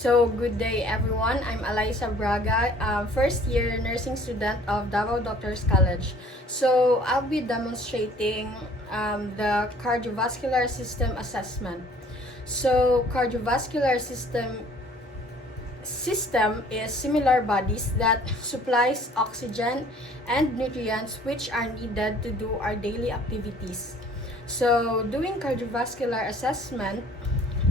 So, good day everyone. I'm Eliza Braga, first year nursing student of Davao Doctors College. So, I'll be demonstrating the cardiovascular system assessment. So, cardiovascular system is similar bodies that supplies oxygen and nutrients which are needed to do our daily activities. So, doing cardiovascular assessment,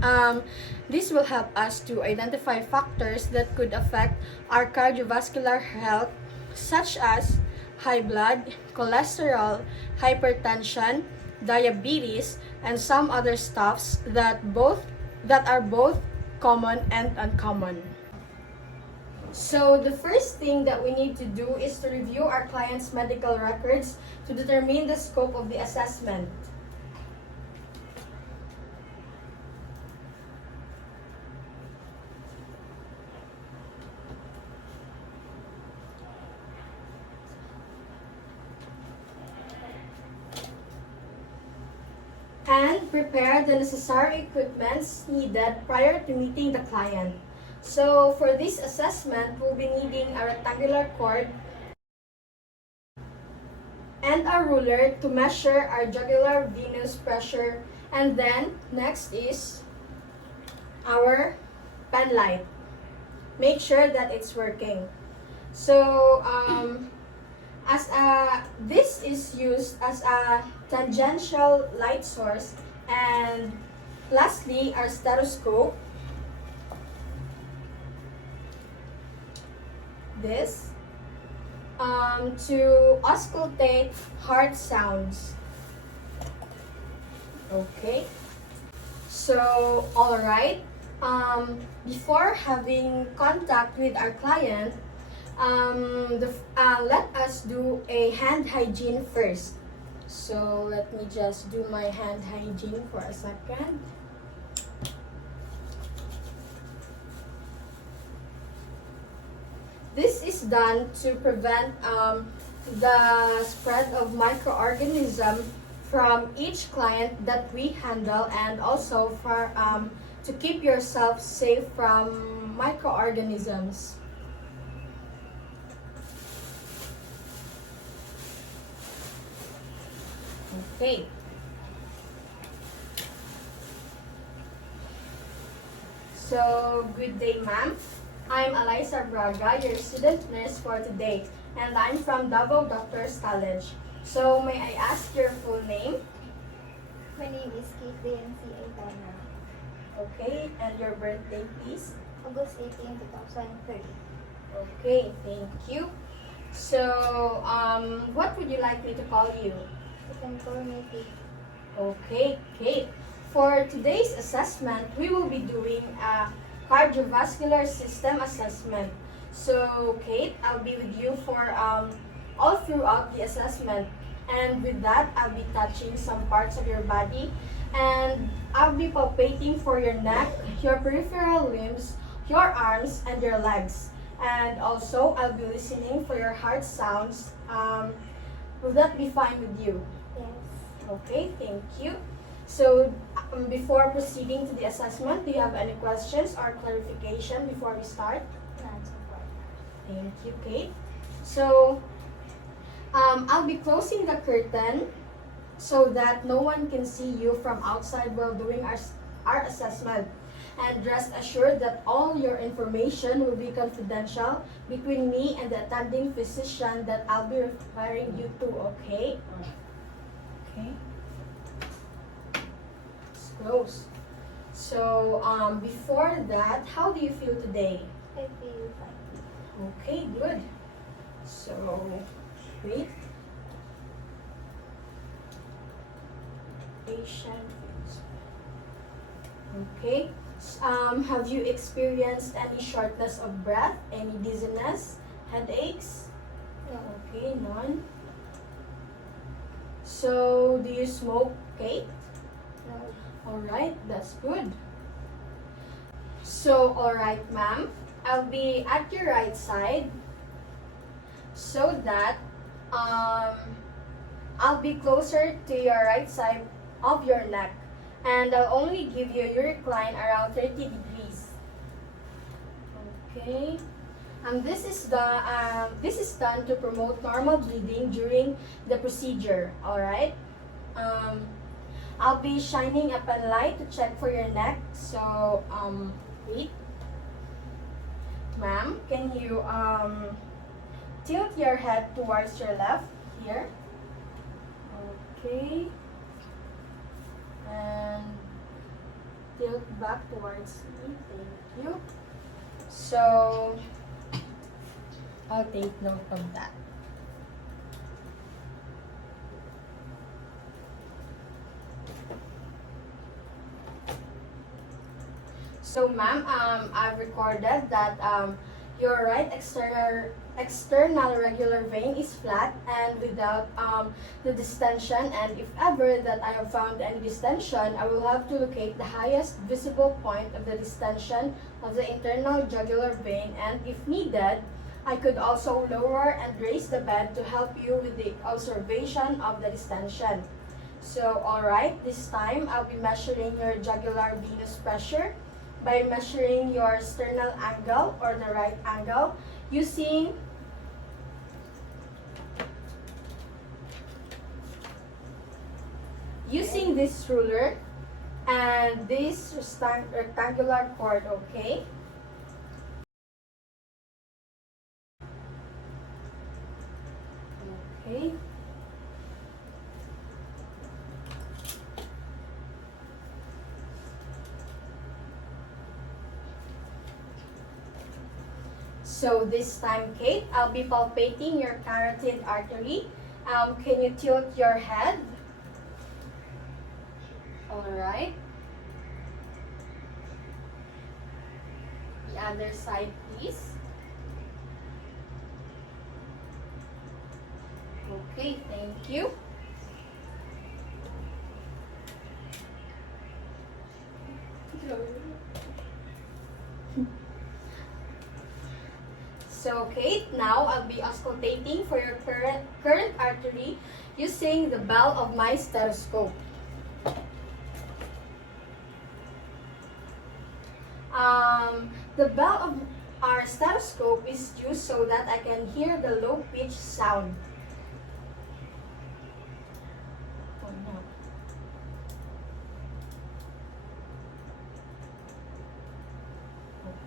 um, this will help us to identify factors that could affect our cardiovascular health, such as high blood, cholesterol, hypertension, diabetes, and some other stuffs that are both common and uncommon. So the first thing that we need to do is to review our client's medical records to determine the scope of the assessment. And prepare the necessary equipments needed prior to meeting the client. So for this assessment, we'll be needing a rectangular cord and a ruler to measure our jugular venous pressure, and then next is our pen light. Make sure that it's working. So this is used as a tangential light source, and lastly our stethoscope, this to auscultate heart sounds. Okay, so all right, before having contact with our client, let us do a hand hygiene first. So let me just do my hand hygiene for a second. This is done to prevent the spread of microorganisms from each client that we handle, and also for to keep yourself safe from microorganisms. Okay. So, good day, ma'am. I'm Eliza Braga, your student nurse for today, and I'm from Davao Doctors College. So, may I ask your full name? My name is Kate DNC Aitana. Okay, and your birthday, please? August 18, 2003. Okay, thank you. So, what would you like me to call you? You can call me Kate. Okay, Kate. For today's assessment, we will be doing a cardiovascular system assessment. So, Kate, I'll be with you for all throughout the assessment. And with that, I'll be touching some parts of your body. And I'll be palpating for your neck, your peripheral limbs, your arms, and your legs. And also, I'll be listening for your heart sounds. Will that be fine with you? Yes. Okay, thank you. So, before proceeding to the assessment, do you have any questions or clarification before we start? None so far. Thank you, Kate. So, I'll be closing the curtain so that no one can see you from outside while doing our assessment. And rest assured that all your information will be confidential between me and the attending physician that I'll be referring you to, okay? Okay. It's close. So, before that, how do you feel today? I feel fine. Okay, good. So, wait. Patient. Okay. Have you experienced any shortness of breath, any dizziness, headaches? No. Okay, none. So, do you smoke, Kate? No. Alright, that's good. So, alright, ma'am. I'll be at your right side so that I'll be closer to your right side of your neck. And I'll only give you your recline around 30 degrees. Okay. This is done to promote normal bleeding during the procedure. All right. Um, I'll be shining a pen light to check for your neck. So wait, ma'am, can you tilt your head towards your left here? Okay. And tilt back towards me. Thank you. So I'll take note of that. So, ma'am, I've recorded that your right external regular vein is flat and without the distension. And if ever that I have found any distension, I will have to locate the highest visible point of the distension of the internal jugular vein. And if needed, I could also lower and raise the bed to help you with the observation of the distension. So, alright, this time I'll be measuring your jugular venous pressure by measuring your sternal angle or the right angle using this ruler and this rectangular cord, okay? Okay. So this time, Kate, I'll be palpating your carotid artery. Can you tilt your head? Alright. The other side, please. Okay, thank you. So, Kate, now I'll be auscultating for your current artery using the bell of my stethoscope. The bell of our stethoscope is used so that I can hear the low-pitched sound. Oh, no.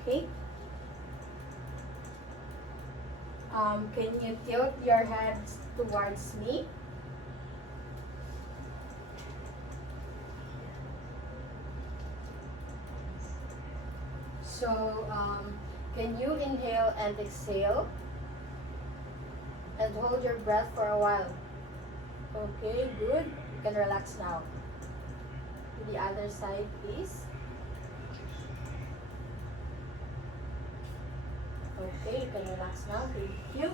Okay. Can you tilt your head towards me? So, can you inhale and exhale? And hold your breath for a while. Okay, good. You can relax now. To the other side, please. Okay, you can relax now. Thank you.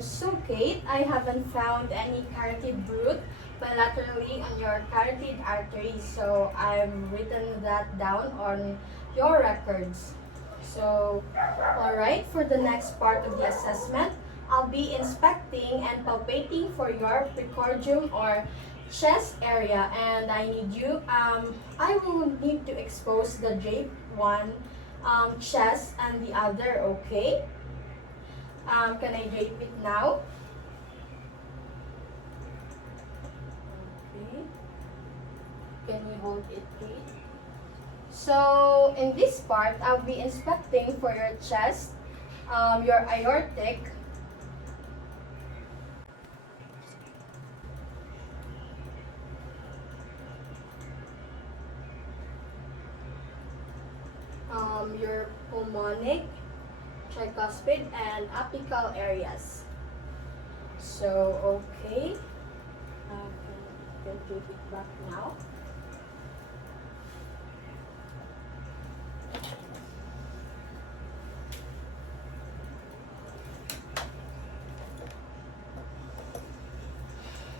So Kate, I haven't found any carotid root bilaterally on your carotid artery, so I've written that down on your records. So, alright, for the next part of the assessment, I'll be inspecting and palpating for your precordium or chest area, and I will need to expose the drape one chest and the other, okay? Can I drape it now? Okay. Can you hold it, please? So, in this part, I'll be inspecting for your chest, your aortic, your pulmonic, tricuspid, and apical areas. So, okay. Can drape it back now.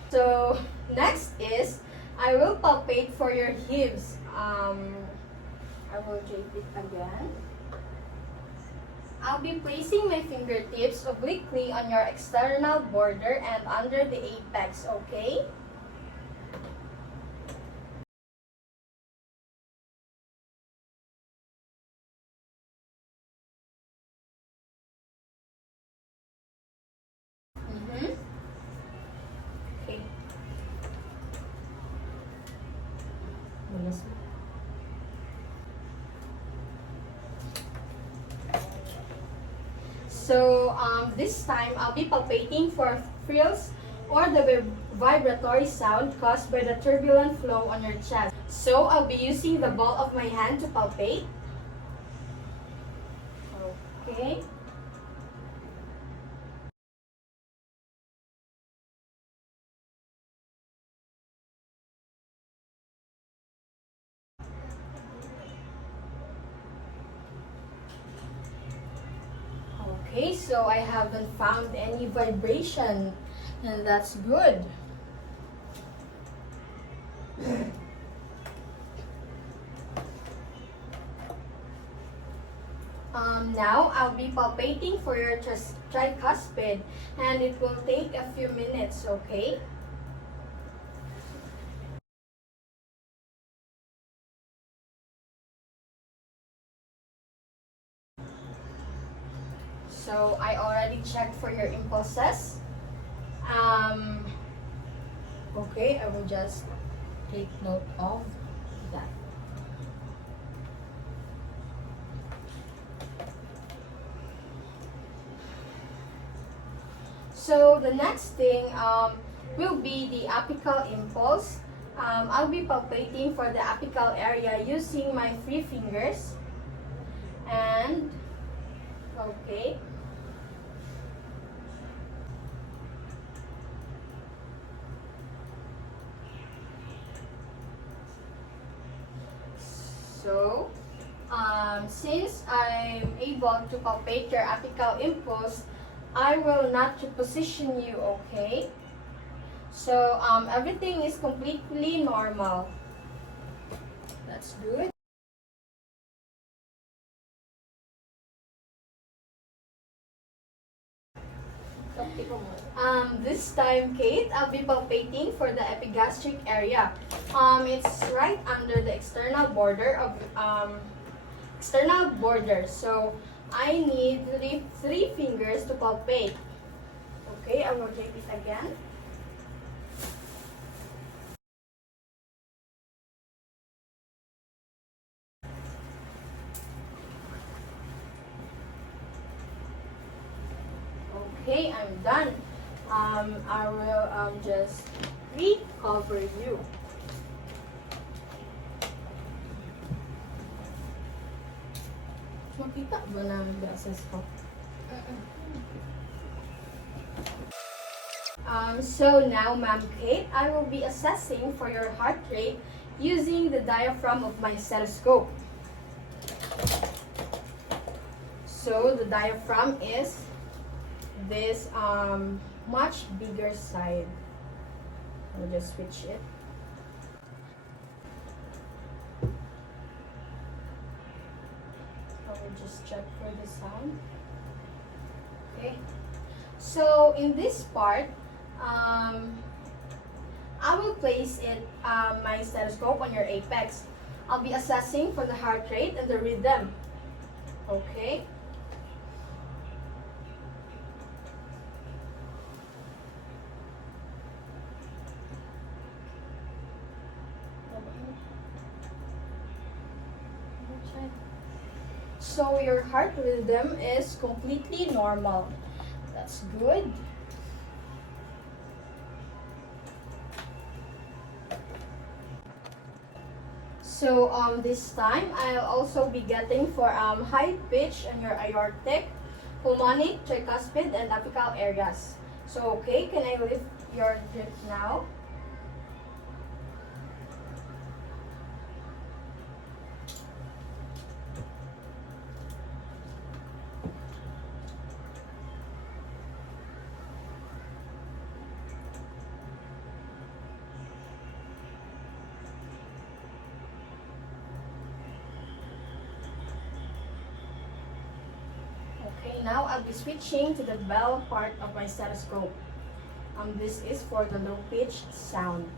So, next is, I will palpate for your hips. I will drape it again. I'll be placing my fingertips obliquely on your external border and under the apex, okay? Mm-hmm. Okay. So this time, I'll be palpating for frills or the vibratory sound caused by the turbulent flow on your chest. So I'll be using the ball of my hand to palpate. Okay. Okay, so I haven't found any vibration, and that's good. Now I'll be palpating for your tricuspid, and it will take a few minutes, okay? So I already checked for your impulses. Okay, I will just take note of that. So the next thing will be the apical impulse. I'll be palpating for the apical area using my 3 fingers. And, okay. So, since I'm able to palpate your apical impulse, I will not position you, okay? So, everything is completely normal. That's good. This time, Kate, I'll be palpating for the epigastric area. It's right under the external border of So I need three fingers to palpate. Okay, I will take it again. Okay, I'm done. I will just recover you. Makita ba na nag-assess ko? So now, Ma'am Kate, I will be assessing for your heart rate using the diaphragm of my stethoscope. So the diaphragm is this much bigger side. I'll just switch it. I will just check for the sound. Okay. So in this part, I will place it my stethoscope on your apex. I'll be assessing for the heart rate and the rhythm. Okay. So your heart rhythm is completely normal. That's good. So this time I'll also be getting for high pitch on your aortic, pulmonic, tricuspid, and apical areas. So okay, can I lift your grip now? now I'll be switching to the bell part of my stethoscope. This is for the low-pitched sound.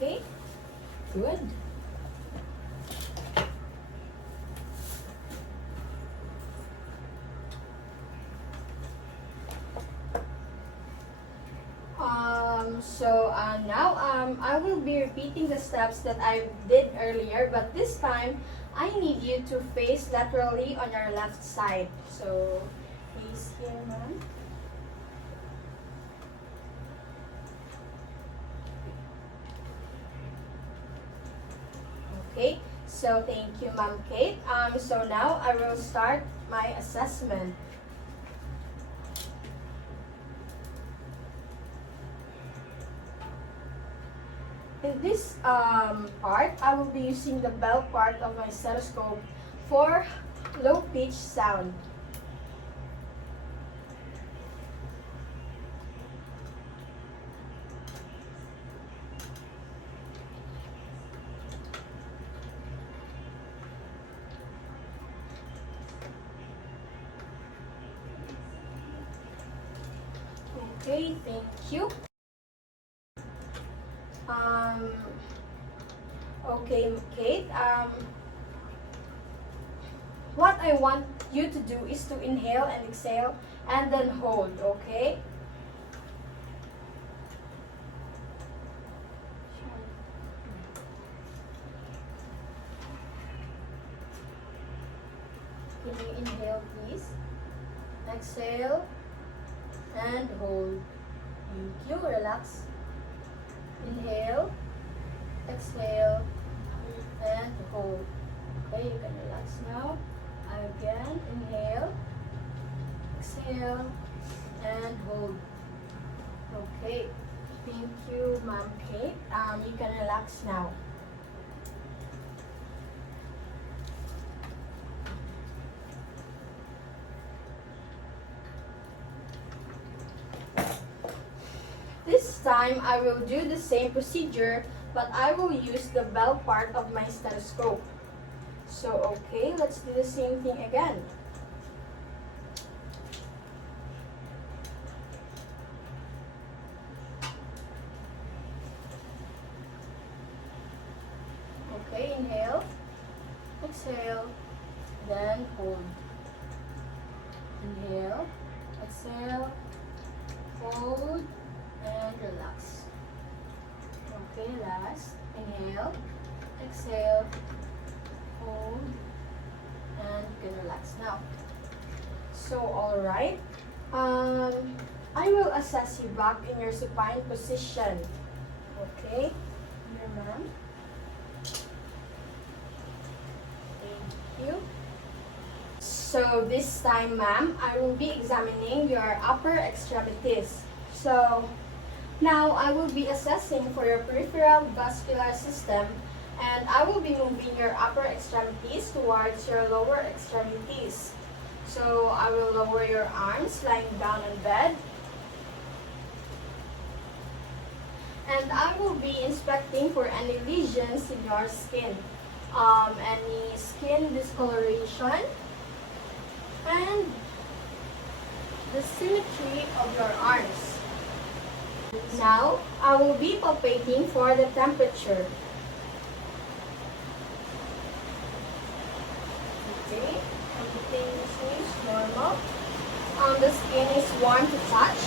Okay, good. Now I will be repeating the steps that I did earlier, but this time I need you to face laterally on your left side. So face here, ma'am. Okay, so thank you, Ma'am Kate. So now I will start my assessment. In this part, I will be using the bell part of my stethoscope for low-pitch sound. Okay, thank you. Okay, Kate, what I want you to do is to inhale and exhale and then hold, okay? Can you inhale, please? Exhale and hold. Thank you. Relax. Inhale, exhale, and hold. Okay, you can relax now. Again, inhale, exhale, and hold. Okay, thank you, Ma'am Kate. You can relax now. This time, I will do the same procedure, but I will use the bell part of my stethoscope. So, okay, let's do the same thing again. Okay, inhale, exhale, then hold. Inhale, exhale, hold, and relax. Okay, last. Inhale, exhale, hold, and you can relax now. So, alright. I will assess you back in your supine position. Okay? Here, ma'am. Thank you. So, this time, ma'am, I will be examining your upper extremities. So, now I will be assessing for your peripheral vascular system, and I will be moving your upper extremities towards your lower extremities. So I will lower your arms lying down on bed. And I will be inspecting for any lesions in your skin. Any skin discoloration, and the symmetry of your arms. Now, I will be palpating for the temperature. Okay, everything seems normal. The skin is warm to touch.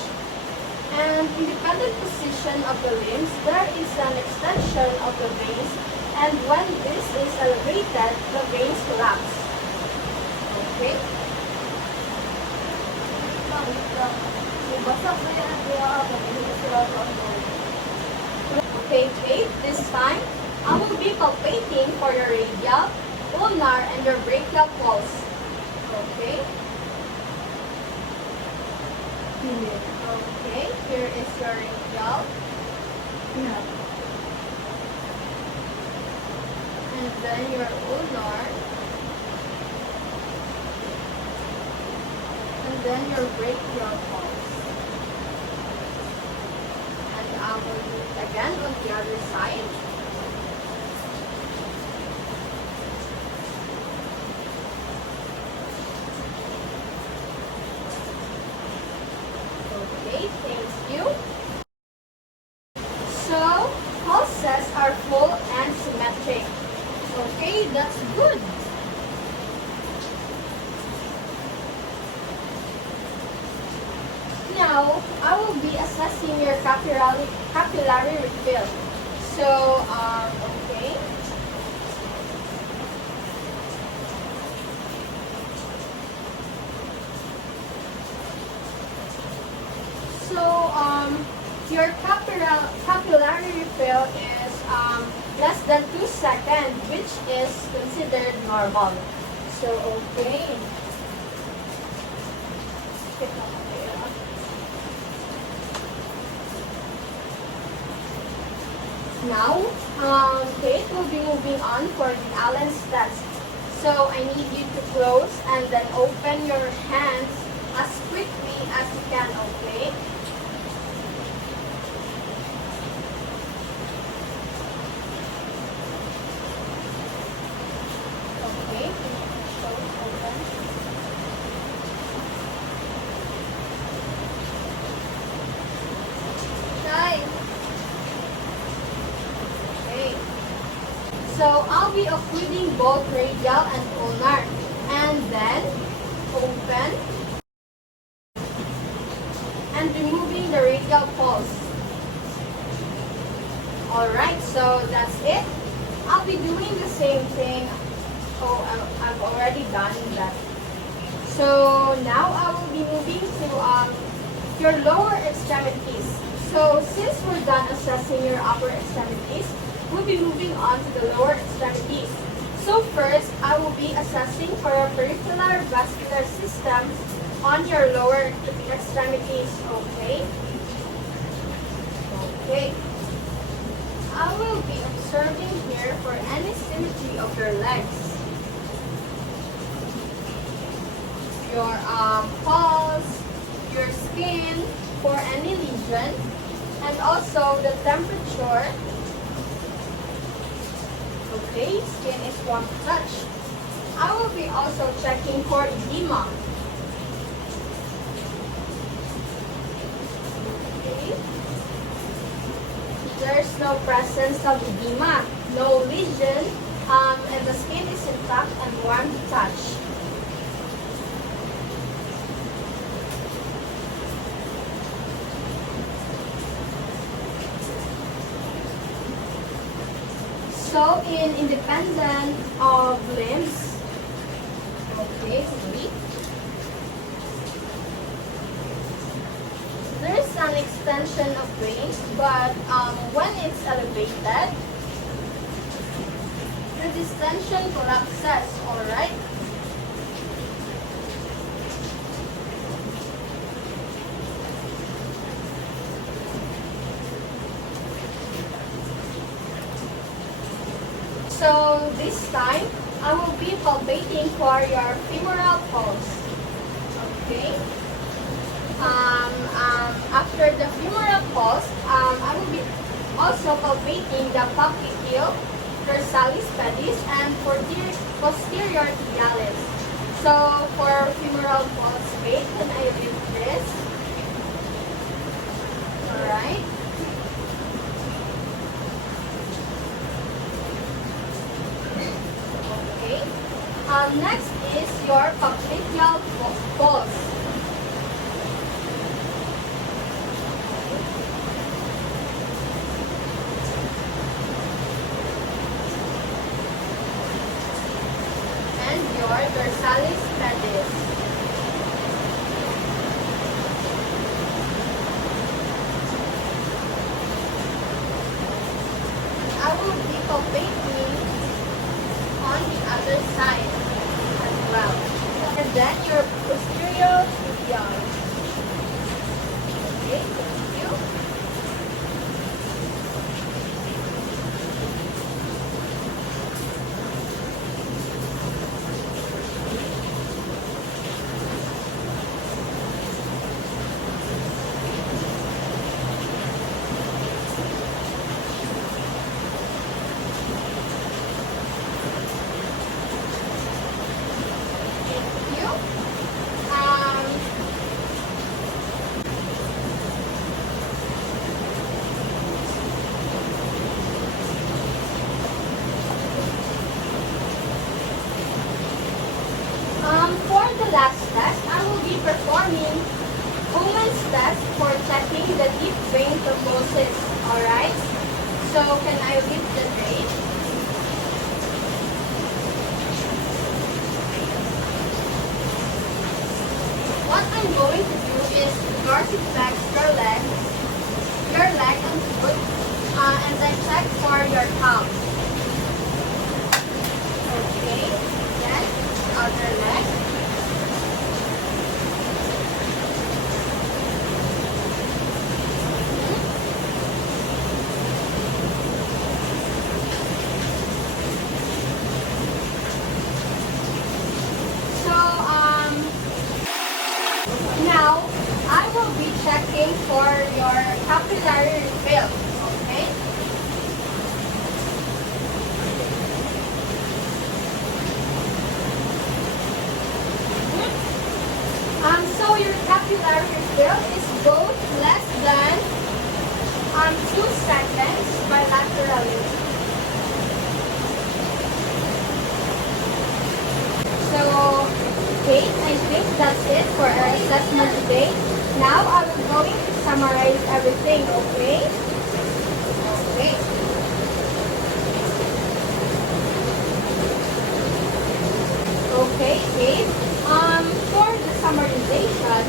And independent position of the limbs, there is an extension of the veins, and when this is elevated, the veins collapse. Okay? Okay, Kate, this time, I will be palpating for your radial, ulnar, and your brachial pulse. Okay? Okay, here is your radial. And then your ulnar. then your brachial pulse. And I will do it again on the other side. Okay, thank you. So, pulses are full and symmetric. Okay, that's good. Now, I will be assessing your capillary refill. So, okay. So, your capillary refill is less than 2 seconds, which is considered normal. So, okay. Now, Kate will be moving on for the Allen's test. So, I need you to close and then open your hands as quickly as you can, okay? Okay, close, open. Nice. Okay. So I'll be occluding both radial and ulnar. And then open. And removing the radial pulse. Alright, so that's it. I'll be doing the same thing. Oh, I've already done that. So now I will be moving to your lower extremities. So since we're done assessing your upper extremities, we'll be moving on to the lower extremities. So first, I will be assessing for your peripheral vascular system on your lower extremities. Okay? Okay. I will be observing here for any symmetry of your legs. Your pulse, your skin for any lesion, and also the temperature. Okay, skin is warm to touch. I will be also checking for edema. Okay. There's no presence of edema, no lesion, and the skin is intact and warm to touch. So, in independent of limbs, okay, wait. There's an extension of veins, but when it's elevated, the distension collapses, alright? So this time, I will be palpating for your femoral pulse. Okay. After the femoral pulse, I will be also palpating the popliteal, dorsalis pedis, and posterior tibialis. So for femoral pulse, wait, can I lift this? Alright. Next is your popliteal pulse. And your dorsalis pedis. I will be palpating on the other side as well. And then your posterior tibial. Okay, thank you. last test, I will be performing Bowman's test for checking the deep vein thrombosis. Alright? So, can I lift the tray? What I'm going to do is dorsiflex your leg and foot, and then check for your thumb. Okay, then other leg. Now, I will be checking for your capillary refill, okay? So your capillary refill is both less than 2 seconds bilaterally. So, okay, I think that's it for our assessment today. Now I will going to summarize everything, okay? Okay. Okay. For the summarization,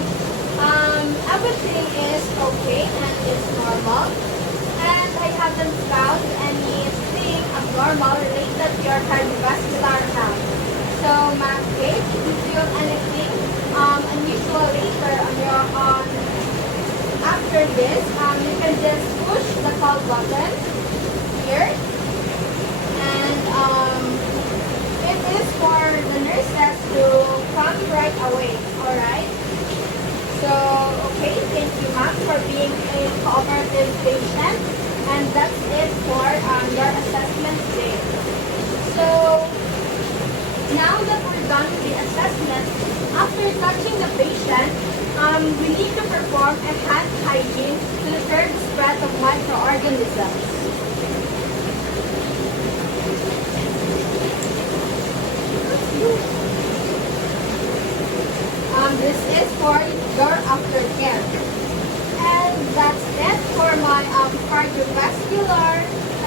everything is okay and it's normal. And I haven't found anything abnormal related to your cardiovascular health. So, ma'am, if you feel anything unusual later after this, you can just push the call button here, and it is for the nurses to come right away. All right. So, okay, thank you, ma'am, for being a cooperative patient, and that's it for your assessment today. So, now that we're done with the assessment, after touching the patient, we need to perform a hand hygiene to deter the spread of microorganisms. This is for your aftercare. And that's it for my cardiovascular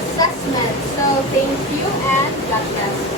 assessment. So thank you and God bless.